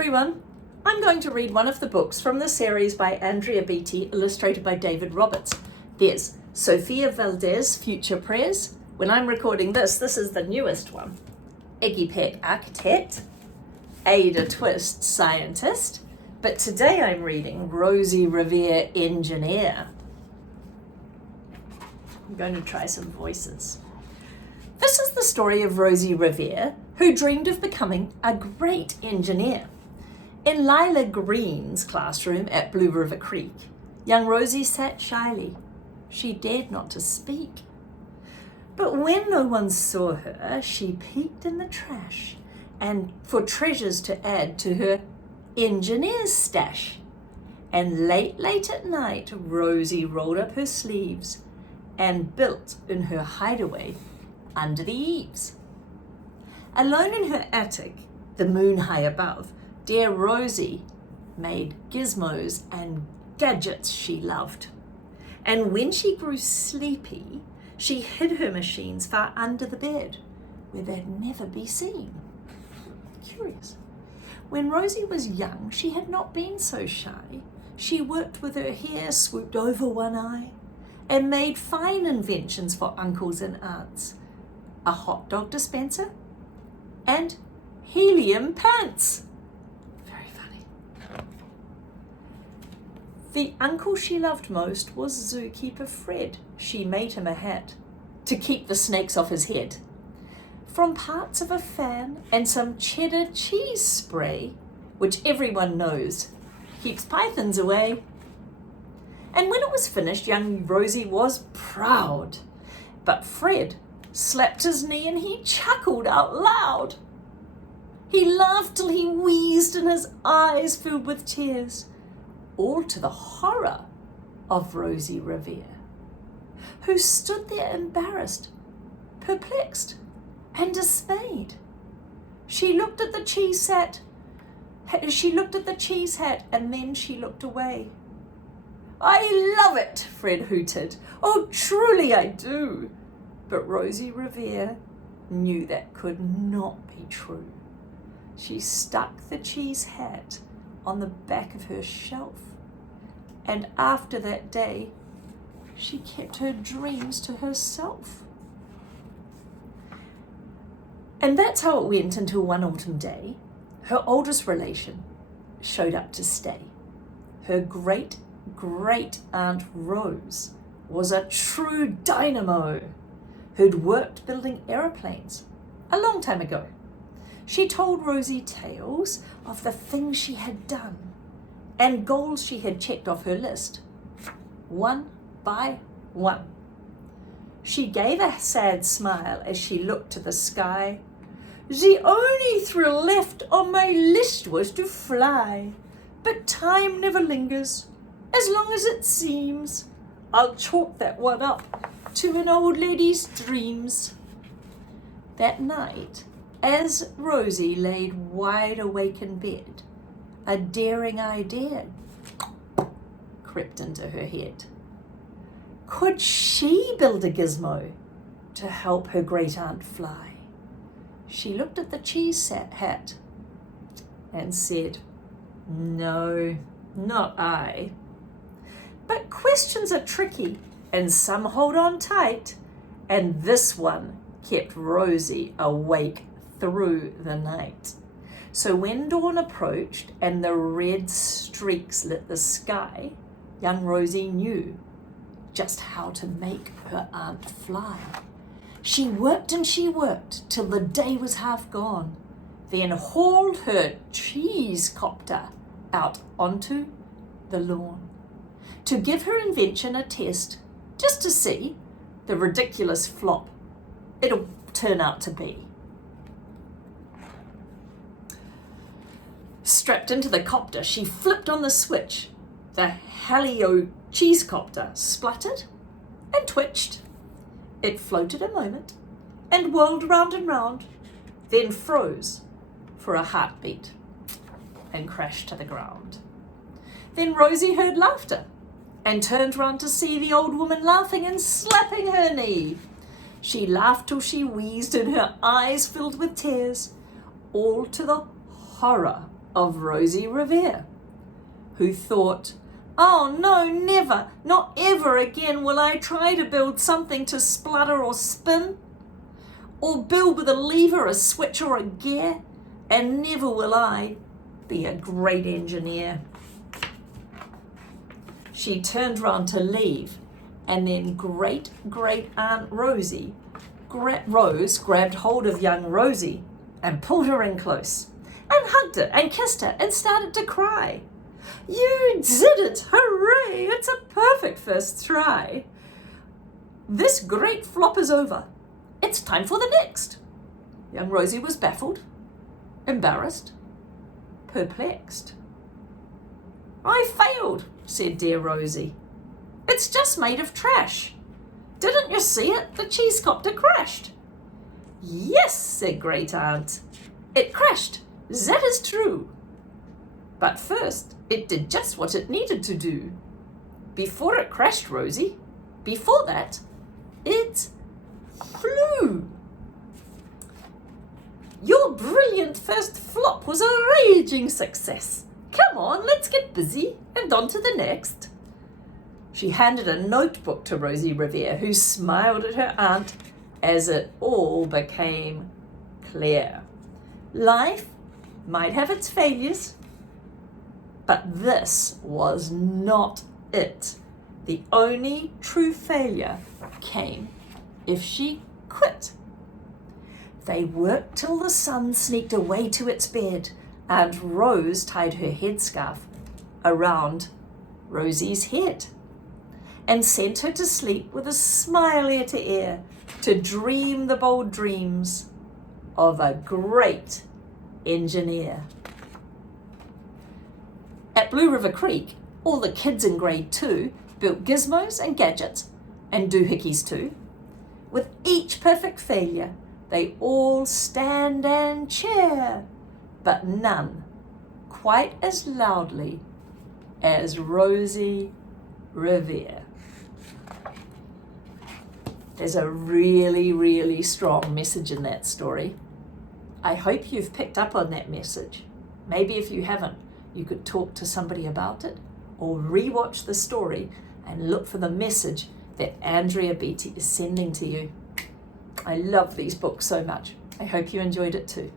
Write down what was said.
everyone. I'm going to read one of the books from the series by Andrea Beaty, illustrated by David Roberts. There's Sophia Valdez, Future Prayers. When I'm recording this is the newest one. Eggy Pet, Architect. Ada Twist, Scientist. But today I'm reading Rosie Revere, Engineer. I'm going to try some voices. This is the story of Rosie Revere, who dreamed of becoming a great engineer. In Lila Green's classroom at Blue River Creek, young Rosie sat shyly. She dared not to speak. But when no one saw her, she peeked in the trash and for treasures to add to her engineer's stash. And late at night, Rosie rolled up her sleeves and built in her hideaway under the eaves. Alone in her attic, the moon high above, dear Rosie made gizmos and gadgets she loved. And when she grew sleepy, she hid her machines far under the bed, where they'd never be seen. Curious. When Rosie was young, she had not been so shy. She worked with her hair swooped over one eye and made fine inventions for uncles and aunts. A hot dog dispenser and helium pants. Very funny. The uncle she loved most was zookeeper Fred. She made him a hat to keep the snakes off his head. From parts of a fan and some cheddar cheese spray, which everyone knows keeps pythons away. And when it was finished, young Rosie was proud. But Fred slapped his knee and he chuckled out loud. He laughed till he wheezed and his eyes filled with tears, all to the horror of Rosie Revere, who stood there embarrassed, perplexed, and dismayed. She looked at the cheese hat, and then she looked away. "I love it," Fred hooted. "Oh, truly I do." But Rosie Revere knew that could not be true. She stuck the cheese hat on the back of her shelf. And after that day, she kept her dreams to herself. And that's how it went until one autumn day, her oldest relation showed up to stay. Her great-great-aunt Rose was a true dynamo who'd worked building aeroplanes a long time ago. She told Rosie tales of the things she had done and goals she had checked off her list, one by one. She gave a sad smile as she looked to the sky. "The only thrill left on my list was to fly, but time never lingers, as long as it seems. I'll chalk that one up to an old lady's dreams." That night, as Rosie laid wide awake in bed, a daring idea crept into her head. Could she build a gizmo to help her great-aunt fly? She looked at the cheese hat and said, "No, not I." But questions are tricky, and some hold on tight, and this one kept Rosie awake through the night. So when dawn approached and the red streaks lit the sky, young Rosie knew just how to make her aunt fly. She worked and she worked till the day was half gone, then hauled her cheese copter out onto the lawn to give her invention a test, just to see the ridiculous flop it'll turn out to be. Strapped into the copter, she flipped on the switch. The Halio cheese copter spluttered and twitched. It floated a moment and whirled round and round, then froze for a heartbeat and crashed to the ground. Then Rosie heard laughter and turned round to see the old woman laughing and slapping her knee. She laughed till she wheezed and her eyes filled with tears, all to the horror of Rosie Revere, who thought, "Oh no, never, not ever again will I try to build something to splutter or spin, or build with a lever, a switch or a gear, and never will I be a great engineer." She turned round to leave, and then great-great-aunt Rose grabbed hold of young Rosie and pulled her in close and hugged her and kissed her and started to cry. "You did it! Hooray! It's a perfect first try. This great flop is over. It's time for the next." Young Rosie was baffled, embarrassed, perplexed. "I failed," said dear Rosie. "It's just made of trash. Didn't you see it? The cheesecopter crashed." "Yes," said great aunt, "it crashed. That is true. But first, it did just what it needed to do. Before it crashed, Rosie, before that, it flew. Your brilliant first flop was a raging success. Come on, let's get busy and on to the next." She handed a notebook to Rosie Revere, who smiled at her aunt as it all became clear. Life might have its failures, but this was not it. The only true failure came if she quit. They worked till the sun sneaked away to its bed, and Rose tied her headscarf around Rosie's head and sent her to sleep with a smile ear to ear to dream the bold dreams of a great engineer. At Blue River Creek, all the kids in grade 2 built gizmos and gadgets, and doohickeys too. With each perfect failure, they all stand and cheer, but none quite as loudly as Rosie Revere. There's a really, really strong message in that story. I hope you've picked up on that message. Maybe if you haven't, you could talk to somebody about it or rewatch the story and look for the message that Andrea Beaty is sending to you. I love these books so much. I hope you enjoyed it too.